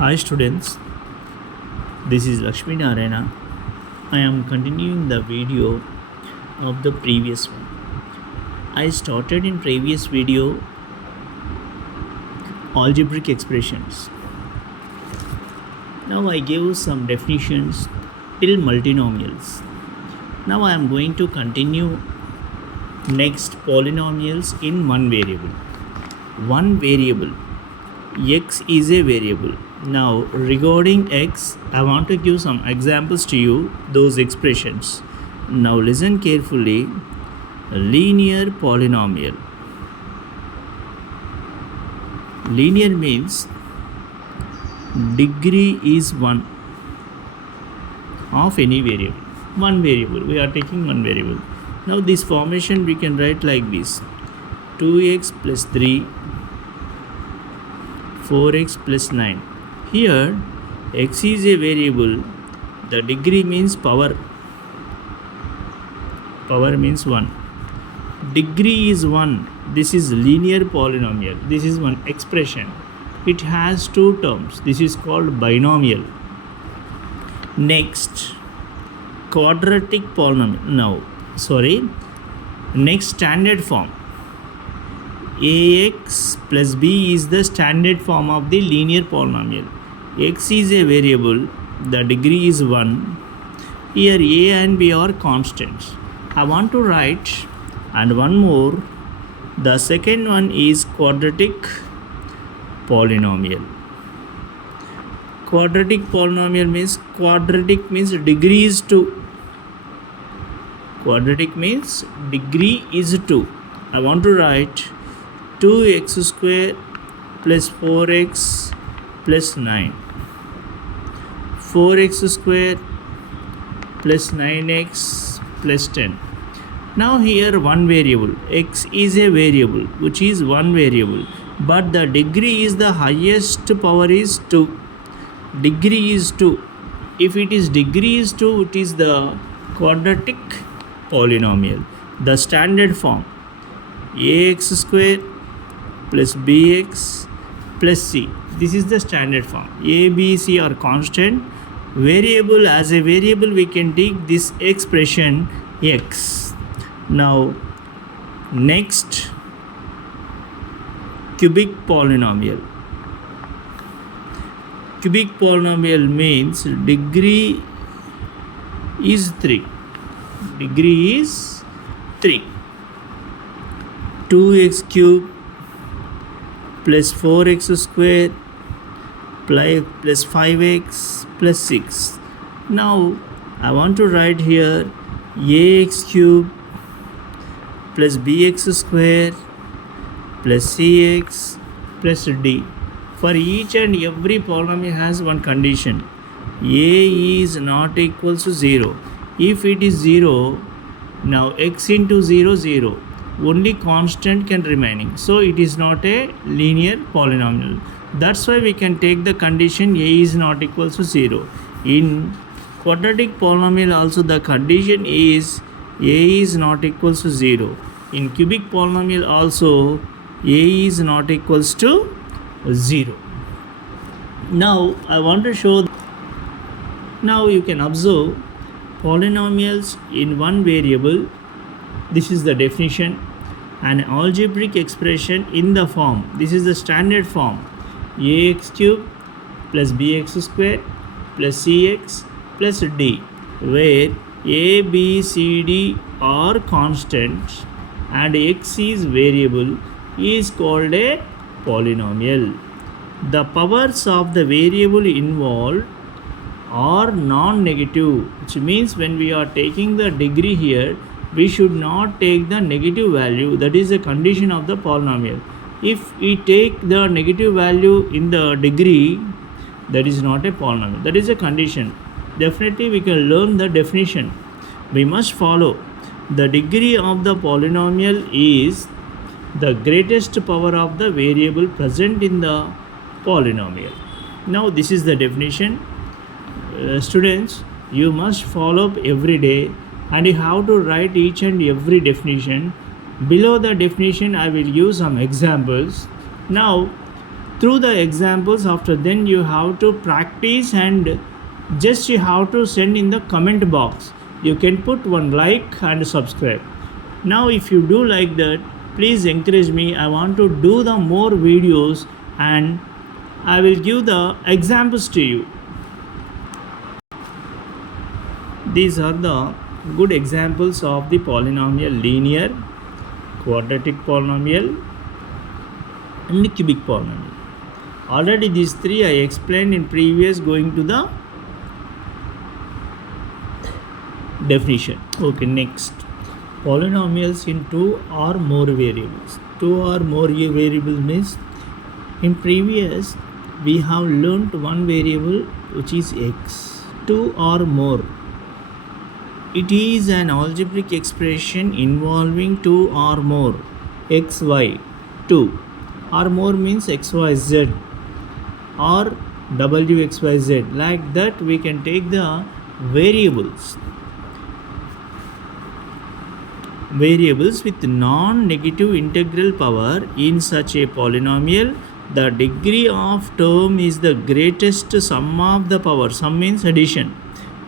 Hi students, this is Lakshmi Narayana. I am continuing the video of the previous one. I started in previous video algebraic expressions. Now I gave some definitions till multinomials. Now I am going to continue next polynomials in one variable. One variable. X is a variable. Now regarding x, I want to give some examples to you, those expressions. Now listen carefully. Linear polynomial. Linear means degree is 1 of any variable. One variable. We are taking one variable. Now this formation we can write like this. 2x plus 3, 4x plus 9. Here x is a variable. The degree means power. Power means 1. Degree is 1. This is linear polynomial. This is one expression. It has two terms. This is called binomial. Next, quadratic polynomial. Next, standard form. Ax plus b is the standard form of the linear polynomial. X is a variable. The degree is 1. Here a and b are constants. I want to write and one more. The second one is quadratic polynomial. Quadratic polynomial means degree is 2. Quadratic means degree is 2. I want to write 2x square plus 4x plus 9. 4x square plus 9x plus 10. Now here one variable. X is a variable which is one variable. But the degree is the highest power is 2. Degree is 2. If it is degree is 2, it is the quadratic polynomial. The standard form. Ax square plus bx plus c. This is the standard form. A, b, c are constant. Variable, as a variable we can take this expression x. Now next, cubic polynomial. Cubic polynomial means degree is 3. Degree is 3. 2x cube plus 4x square plus 5x plus 6. Now I want to write here ax cube plus bx square plus cx plus d. For each and every polynomial has one condition. A is not equal to 0. If it is 0, now x into 0, 0. Only constant can remaining. So it is not a linear polynomial. That's why we can take the condition a is not equal to 0. In quadratic polynomial also the condition is a is not equal to 0. In cubic polynomial also a is not equals to 0. Now I want to show. Now you can observe polynomials in one variable. This is the definition. An algebraic expression in the form. This is the standard form. Ax cube plus bx square plus cx plus d, where a, b, c, d are constants and x is variable, is called a polynomial. The powers of the variable involved are non-negative, which means when we are taking the degree here, we should not take the negative value. That is the condition of the polynomial. If we take the negative value in the degree, that is not a polynomial. That is a condition. Definitely we can learn the definition. We must follow. The degree of the polynomial is the greatest power of the variable present in the polynomial. Now this is the definition. Students, you must follow up every day and you have to write each and every definition. Below the definition I will use some examples. Now through the examples. After then you have to practice, and just you have to send in the comment box. You can put one like and subscribe. Now if you do like that, please encourage me. I want to do the more videos, and I will give the examples to you. These are the good examples of the polynomial: linear, quadratic polynomial, and cubic polynomial. Already these three I explained in previous, going to the definition. Okay, next, polynomials in two or more variables. Two or more variables means, in previous we have learnt one variable which is x. Two or more, it is an algebraic expression involving two or more, x, y. Two or more means x, y, z, or w, x, y, z. Like that we can take the variables with non-negative integral power in such a polynomial. The degree of term is the greatest sum of the power. Sum means addition.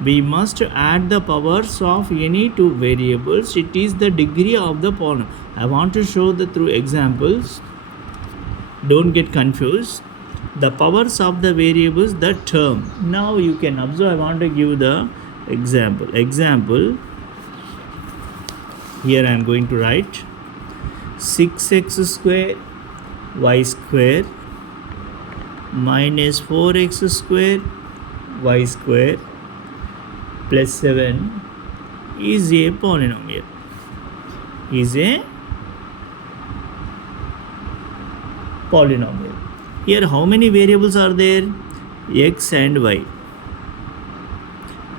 We must add the powers of any two variables. It is the degree of the polynomial. I want to show the through examples. Don't get confused. The powers of the variables, the term. Now you can observe. I want to give the example. Here I am going to write 6x square y square minus 4x square y square plus 7 is a polynomial. Here how many variables are there? X and y.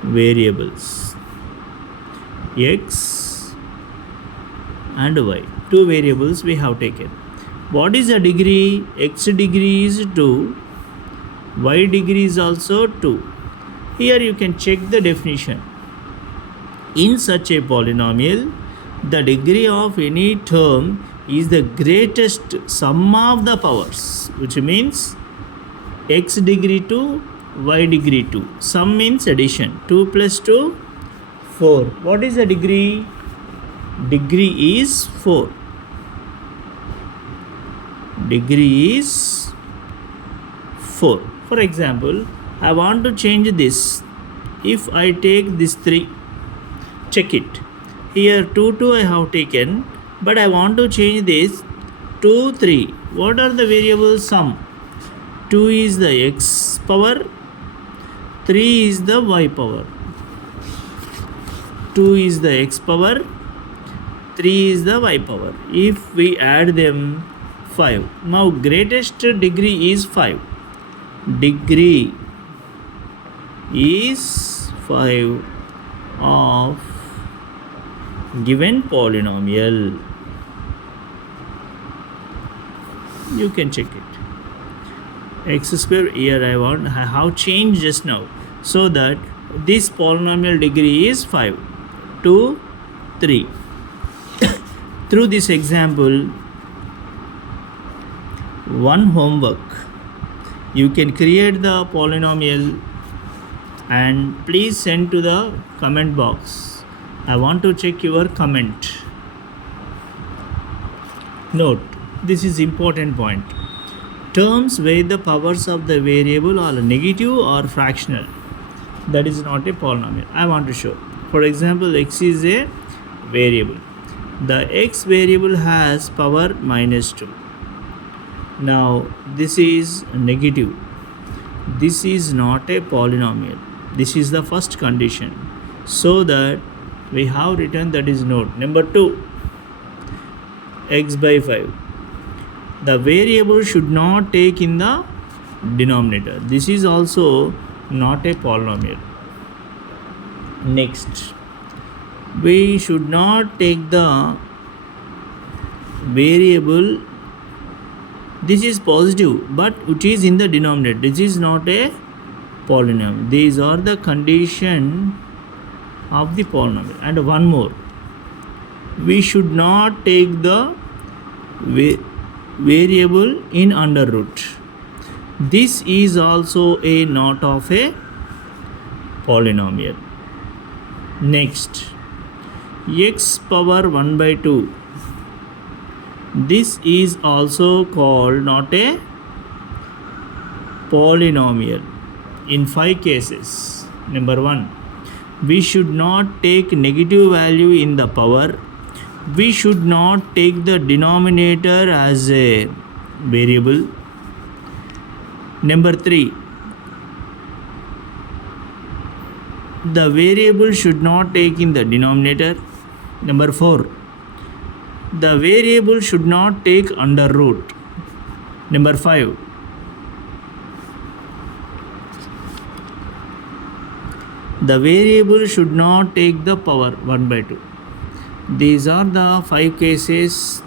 Variables x and y. Two variables we have taken. What is the degree? X degree is 2. Y degree is also 2. Here you can check the definition. In such a polynomial, the degree of any term is the greatest sum of the powers, which means x degree 2, y degree 2. Sum means addition. 2 plus 2, 4. What is the degree? Degree is 4. Degree is 4. For example, I want to change this. If I take this 3, check it. Here 2 I have taken, but I want to change this 2, 3. What are the variables? Sum. 2 is the x power, 3 is the y power. 2 is the x power, 3 is the y power. If we add them, 5. Now greatest degree is 5. Degree is 5 of given polynomial. You can check it. X square, here I have changed just now, so that this polynomial degree is 5. 2, 3. Through this example, one homework, you can create the polynomial and please send to the comment box. I want to check your comment. Note, this is important point. Terms where the powers of the variable are negative or fractional, that is not a polynomial. I want to show. For example, x is a variable. The x variable has power -2. Now this is negative. This is not a polynomial. This is the first condition. So that we have written, that is note. Number 2, x by 5. The variable should not take in the denominator. This is also not a polynomial. Next, we should not take the variable. This is positive, but it is in the denominator. This is not a polynomial. These are the condition of the polynomial. And one more, we should not take the variable in under root. This is also a not of a polynomial. Next, x power 1 by 2. This is also called not a polynomial in 5 cases. Number 1, we should not take negative value in the power. We should not take the denominator as a variable. Number 3, the variable should not take in the denominator. Number 4, the variable should not take under root. Number 5, the variable should not take the power 1 by 2. These are the 5 cases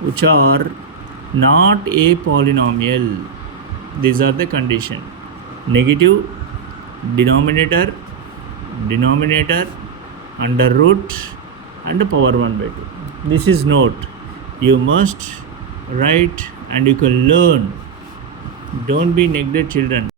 which are not a polynomial. These are the condition: negative, denominator, under root, and power 1 by 2. This is note. You must write and you can learn. Don't be neglected, children.